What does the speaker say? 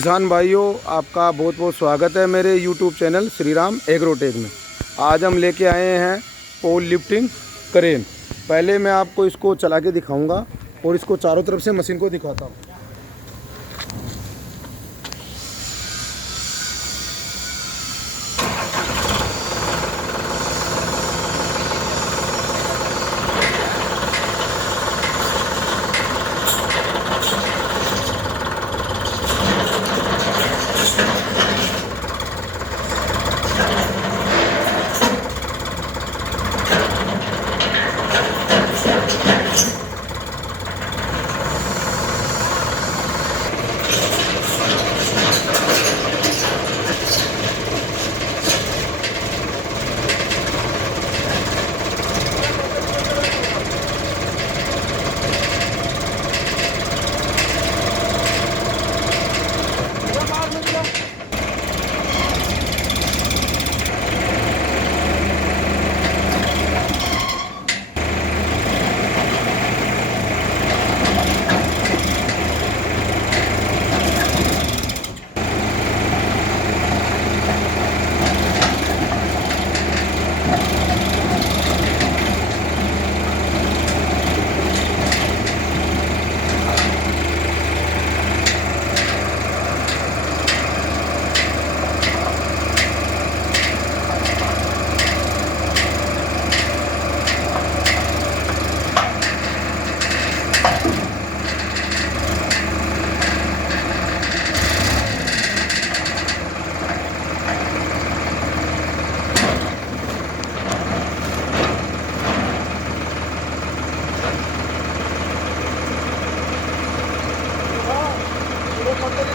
किसान भाइयों, आपका बहुत बहुत स्वागत है मेरे YouTube channel Shri Ram agrotech में। आज हम लेके आए हैं पोल लिफ्टिंग क्रेन। पहले मैं आपको इसको चला के दिखाऊंगा और इसको चारों तरफ से मशीन को दिखाता हूँ।